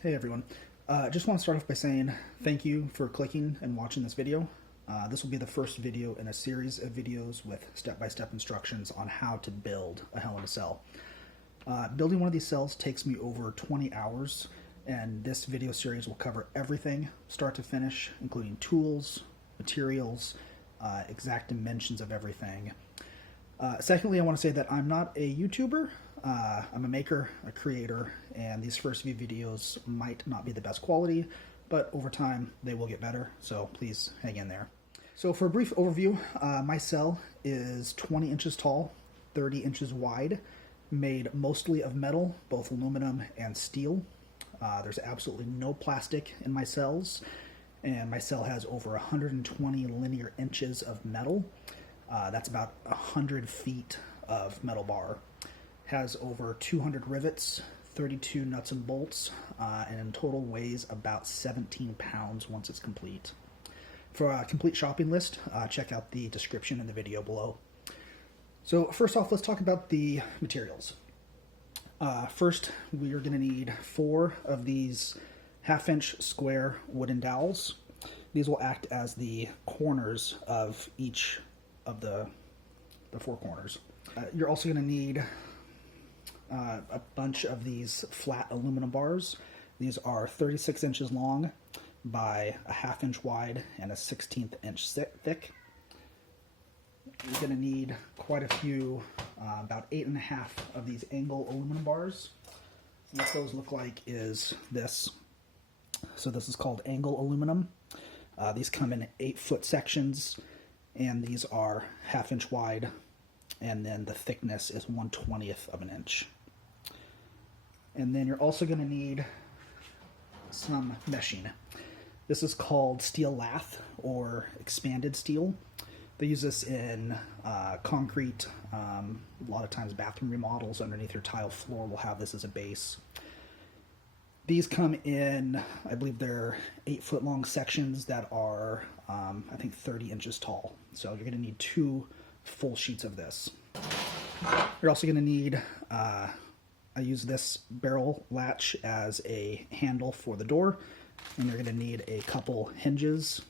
Hey everyone, just want to start off by saying thank you for clicking and watching this video. This will be the first video in a series of videos with step-by-step instructions on how to build a Hell in a Cell. Building one of these cells takes me over 20 hours, and this video series will cover everything start to finish, including tools, materials, exact dimensions of everything. Secondly, I want to say that I'm not a YouTuber. I'm a maker, a creator, and these first few videos might not be the best quality, but over time they will get better, so please hang in there. So for a brief overview, my cell is 20 inches tall, 30 inches wide, made mostly of metal, both aluminum and steel. There's absolutely no plastic in my cells, and my cell has over 120 linear inches of metal. That's about 100 feet of metal bar. Has over 200 rivets, 32 nuts and bolts, and in total weighs about 17 pounds once it's complete. For a complete shopping list, check out the description in the video below. So first off, let's talk about the materials. First, we are going to need 4 of these half-inch square wooden dowels. These will act as the corners of each of the 4 corners. You're also going to need a bunch of these flat aluminum bars. These are 36 inches long by a half-inch wide and a 1/16 inch thick. You're going to need quite a few, about 8.5 of these angle aluminum bars. And what those look like is this. So this is called angle aluminum. These come in 8-foot sections, and these are half-inch wide, and then the thickness is 1/20 of an inch. And then you're also going to need some meshing. This is called steel lath or expanded steel. They use this in concrete. A lot of times bathroom remodels underneath your tile floor will have this as a base. These come in, I believe they're 8-foot long sections that are, I think 30 inches tall. So you're going to need 2 full sheets of this. You're also going to need, I use this barrel latch as a handle for the door, and you're going to need a couple hinges.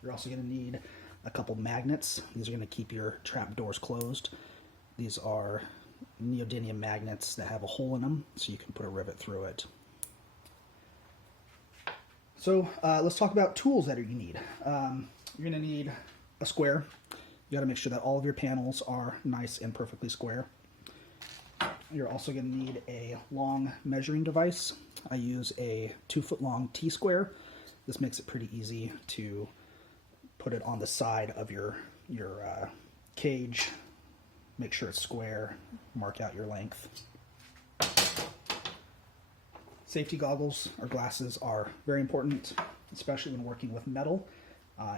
You're also going to need a couple magnets. These are going to keep your trap doors closed. These are neodymium magnets that have a hole in them, so you can put a rivet through it. So let's talk about tools that you need. You're going to need a square. You got to make sure that all of your panels are nice and perfectly square. You're also going to need a long measuring device. I use a 2-foot long T-square. This makes it pretty easy to put it on the side of your cage. Make sure it's square. Mark out your length. Safety goggles or glasses are very important, especially when working with metal.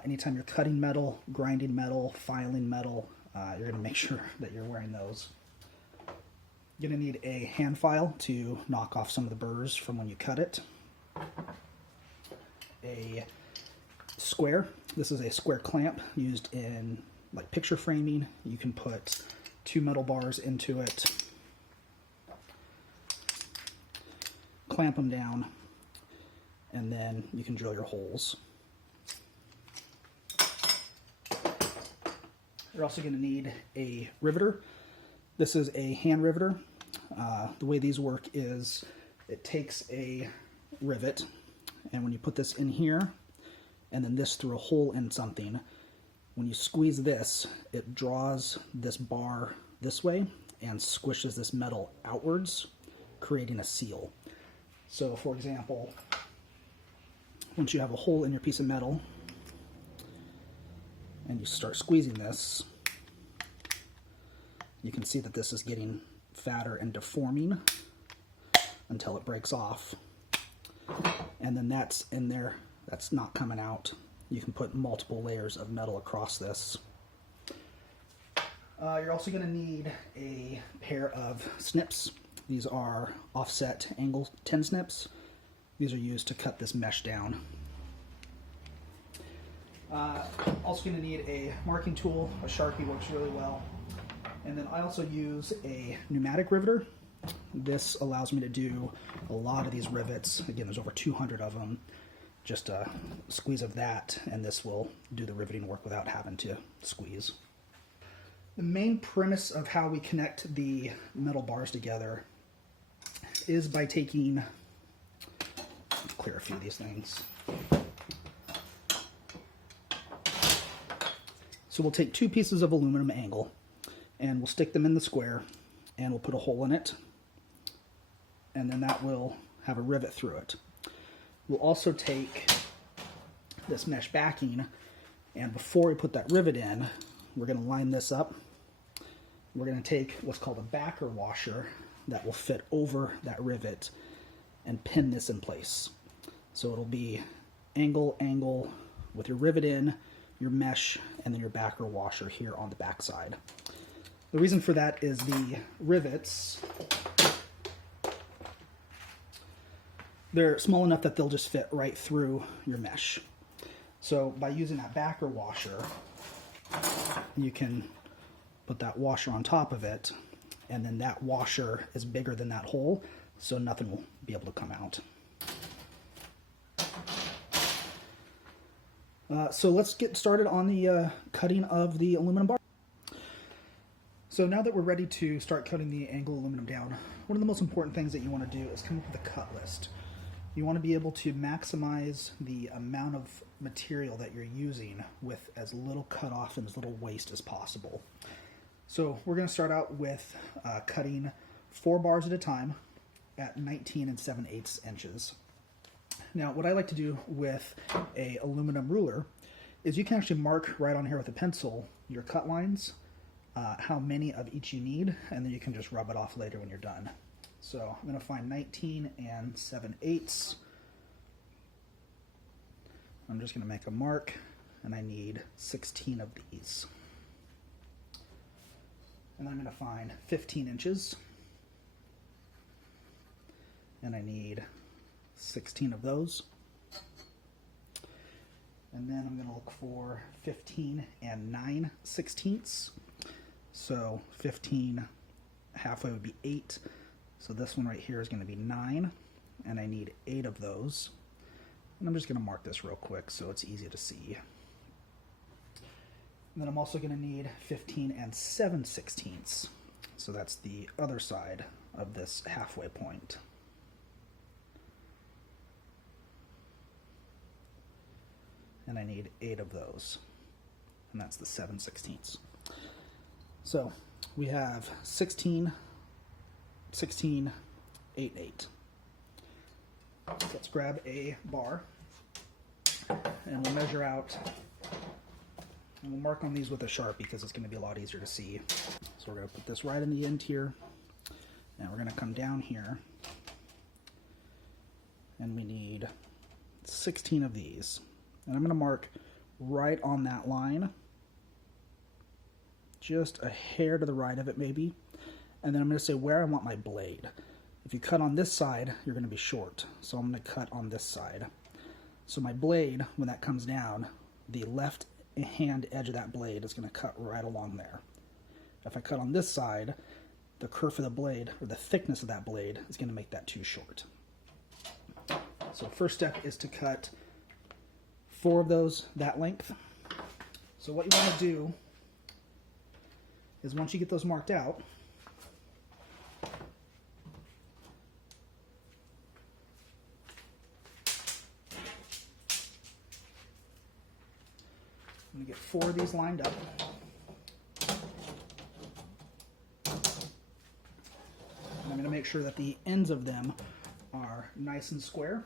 Anytime you're cutting metal, grinding metal, filing metal, you're going to make sure that you're wearing those. You're going to need a hand file to knock off some of the burrs from when you cut it. A square. This is a square clamp used in like picture framing. You can put 2 metal bars into it, clamp them down, and then you can drill your holes. You're also going to need a riveter. This is a hand riveter. The way these work is it takes a rivet, and when you put this in here and then this through a hole in something, when you squeeze this, it draws this bar this way and squishes this metal outwards, creating a seal. So for example, once you have a hole in your piece of metal and you start squeezing this, you can see that this is getting fatter and deforming until it breaks off. And then that's in there, that's not coming out. You can put multiple layers of metal across this. You're also going to need a pair of snips. These are offset angle 10 snips. These are used to cut this mesh down. Also going to need a marking tool. A Sharpie works really well. And then I also use a pneumatic riveter. This allows me to do a lot of these rivets. Again, there's over 200 of them. Just a squeeze of that, and this will do the riveting work without having to squeeze. The main premise of how we connect the metal bars together is by taking, clear a few of these things. So we'll take 2 pieces of aluminum angle and we'll stick them in the square and we'll put a hole in it, and then that will have a rivet through it. We'll also take this mesh backing, and before we put that rivet in, we're going to line this up. We're going to take what's called a backer washer that will fit over that rivet and pin this in place. So it'll be angle, angle with your rivet in, your mesh, and then your backer washer here on the back side. The reason for that is the rivets, they're small enough that they'll just fit right through your mesh. So by using that backer washer, you can put that washer on top of it, and then that washer is bigger than that hole, so nothing will be able to come out. So let's get started on the cutting of the aluminum bar. So now that we're ready to start cutting the angle aluminum down, one of the most important things that you want to do is come up with a cut list. You want to be able to maximize the amount of material that you're using with as little cut off and as little waste as possible. So we're going to start out with cutting 4 bars at a time at 19 7/8 inches. Now what I like to do with a aluminum ruler is you can actually mark right on here with a pencil your cut lines, how many of each you need, and then you can just rub it off later when you're done. So I'm going to find 19 7/8. I'm just going to make a mark, and I need 16 of these. And I'm going to find 15 inches, and I need 16 of those. And then I'm going to look for 15 9/16. So 15 halfway would be 8. So this one right here is going to be 9, and I need 8 of those. And I'm just going to mark this real quick so it's easy to see. And then I'm also going to need 15 7/16. So that's the other side of this halfway point. And I need 8 of those, and that's the 7/16. So we have 16, 16, 8, 8. So let's grab a bar, and we'll measure out, and we'll mark on these with a Sharpie because it's going to be a lot easier to see. So we're going to put this right in the end here, and we're going to come down here, and we need 16 of these. And I'm going to mark right on that line, just a hair to the right of it maybe, and then I'm going to say where I want my blade. If you cut on this side, you're going to be short, so I'm going to cut on this side. So my blade, when that comes down, the left hand edge of that blade is going to cut right along there. If I cut on this side, the curve of the blade, or the thickness of that blade, is going to make that too short. So first step is to cut 4 of those that length. So what you want to do is once you get those marked out, I'm going to get 4 of these lined up. And I'm going to make sure that the ends of them are nice and square.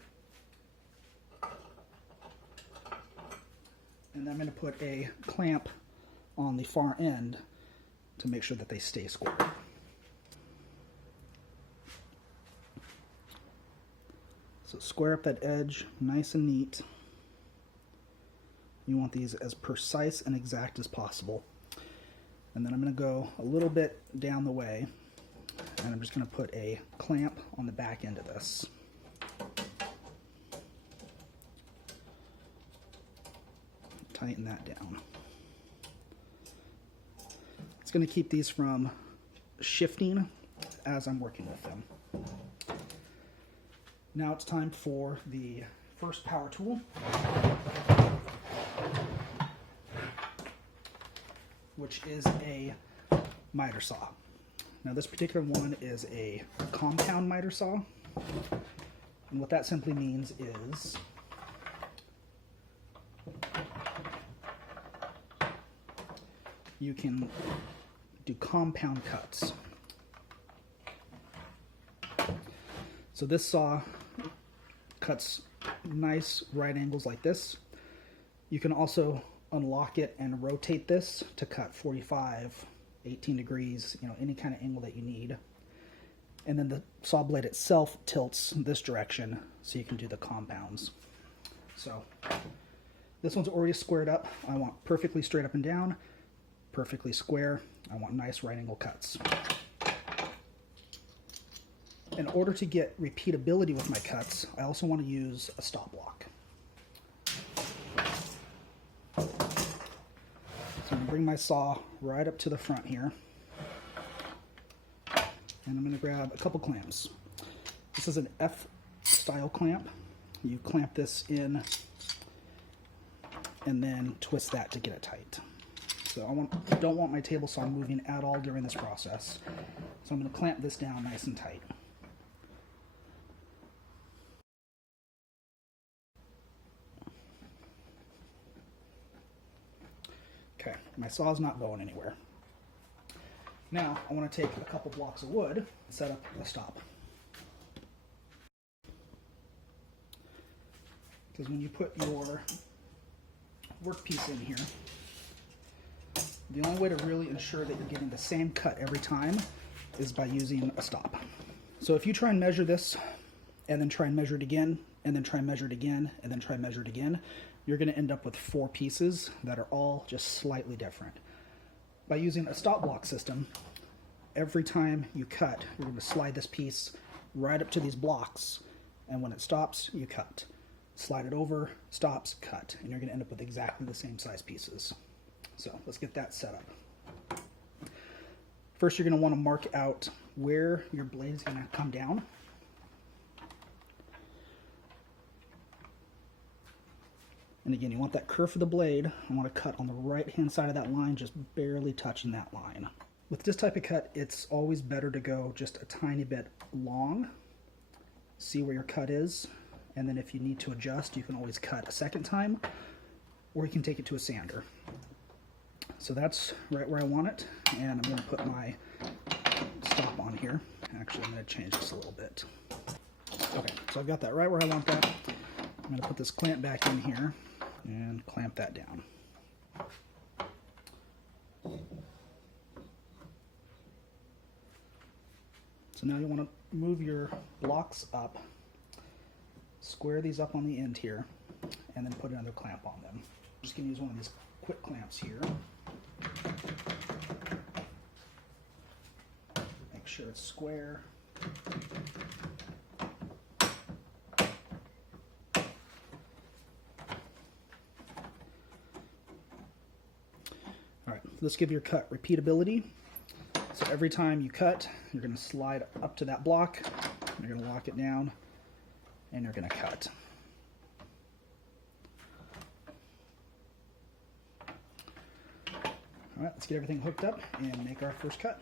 And I'm going to put a clamp on the far end to make sure that they stay square. So square up that edge nice and neat. You want these as precise and exact as possible. And then I'm going to go a little bit down the way, and I'm just going to put a clamp on the back end of this. Tighten that down. It's going to keep these from shifting as I'm working with them. Now it's time for the first power tool, which is a miter saw. Now this particular one is a compound miter saw, and what that simply means is you can do compound cuts. So this saw cuts nice right angles like this. You can also unlock it and rotate this to cut 45, 18 degrees, any kind of angle that you need. And then the saw blade itself tilts this direction so you can do the compounds. So this one's already squared up. I want perfectly straight up and down, perfectly square. I want nice right angle cuts. In order to get repeatability with my cuts, I also want to use a stop block. So I'm going to bring my saw right up to the front here, and I'm going to grab a couple clamps. This is an F-style clamp. You clamp this in and then twist that to get it tight. So I don't want my table saw moving at all during this process. So I'm going to clamp this down nice and tight. Okay, my saw's not going anywhere. Now I want to take a couple blocks of wood and set up a stop. Because when you put your workpiece in here, the only way to really ensure that you're getting the same cut every time is by using a stop. So if you try and measure this, and then try and measure it again, and then try and measure it again, and then try and measure it again, you're going to end up with 4 pieces that are all just slightly different. By using a stop block system, every time you cut, you're going to slide this piece right up to these blocks, and when it stops, you cut. Slide it over, stops, cut, and you're going to end up with exactly the same size pieces. So let's get that set up. First, you're going to want to mark out where your blade is going to come down. And again, you want that curve of the blade. I want to cut on the right-hand side of that line, just barely touching that line. With this type of cut, it's always better to go just a tiny bit long. See where your cut is, and then if you need to adjust, you can always cut a second time, or you can take it to a sander. So that's right where I want it, and I'm going to put my stop on here. Actually, I'm going to change this a little bit. Okay, so I've got that right where I want that. I'm going to put this clamp back in here and clamp that down. So now you want to move your blocks up, square these up on the end here, and then put another clamp on them. I'm just going to use one of these quick clamps here. Make sure it's square. All right, let's give your cut repeatability. So every time you cut, you're going to slide up to that block, you're going to lock it down, and you're going to cut. All right, let's get everything hooked up and make our first cut.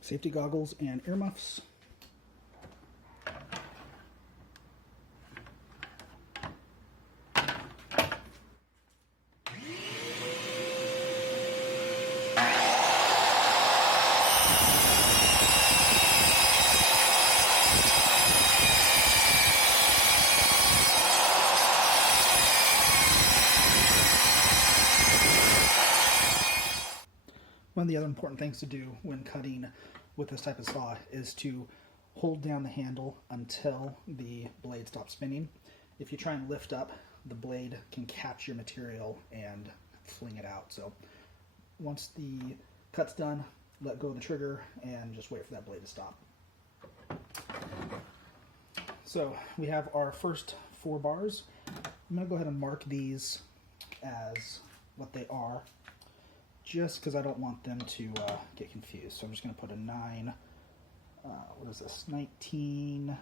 Safety goggles and earmuffs. One of the other important things to do when cutting with this type of saw is to hold down the handle until the blade stops spinning. If you try and lift up, the blade can catch your material and fling it out. So once the cut's done, let go of the trigger and just wait for that blade to stop. So we have our first 4 bars. I'm going to go ahead and mark these as what they are, just because I don't want them to get confused. So I'm just going to put a 9, what is this, 19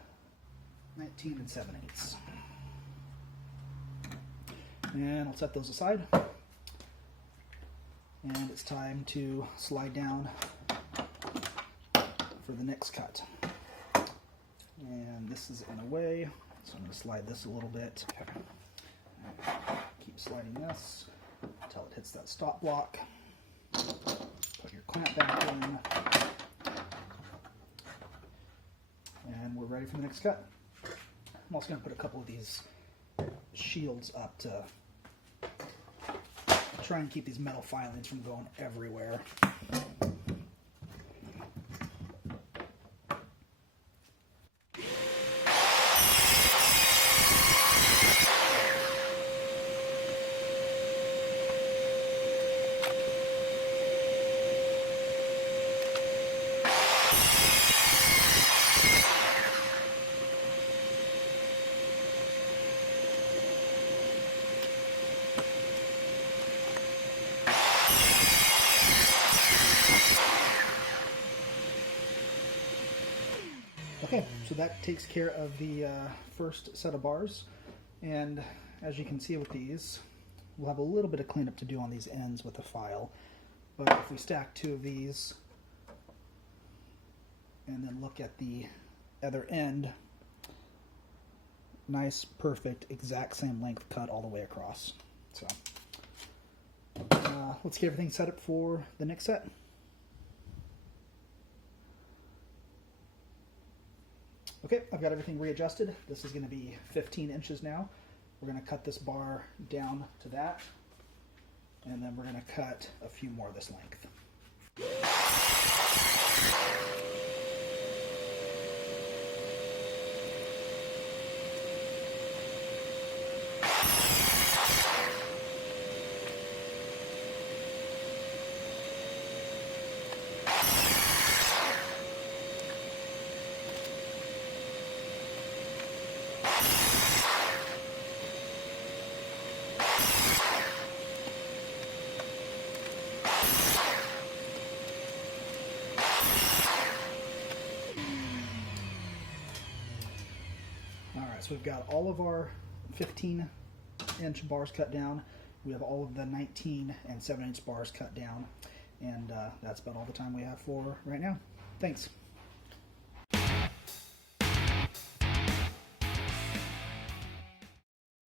and 7/8. And I'll set those aside. And it's time to slide down for the next cut. And this is in a way, so I'm going to slide this a little bit. Keep sliding this until it hits that stop block. Put your clamp back in. And we're ready for the next cut. I'm also going to put a couple of these shields up to try and keep these metal filings from going everywhere. Okay, so that takes care of the first set of bars, and as you can see with these, we'll have a little bit of cleanup to do on these ends with the file, but if we stack 2 of these and then look at the other end, nice, perfect, exact same length cut all the way across. So let's get everything set up for the next set. Okay, I've got everything readjusted. This is going to be 15 inches now. We're going to cut this bar down to that, and then we're going to cut a few more this length. So we've got all of our 15-inch bars cut down. We have all of the 19 and 7/8 bars cut down. And that's about all the time we have for right now. Thanks.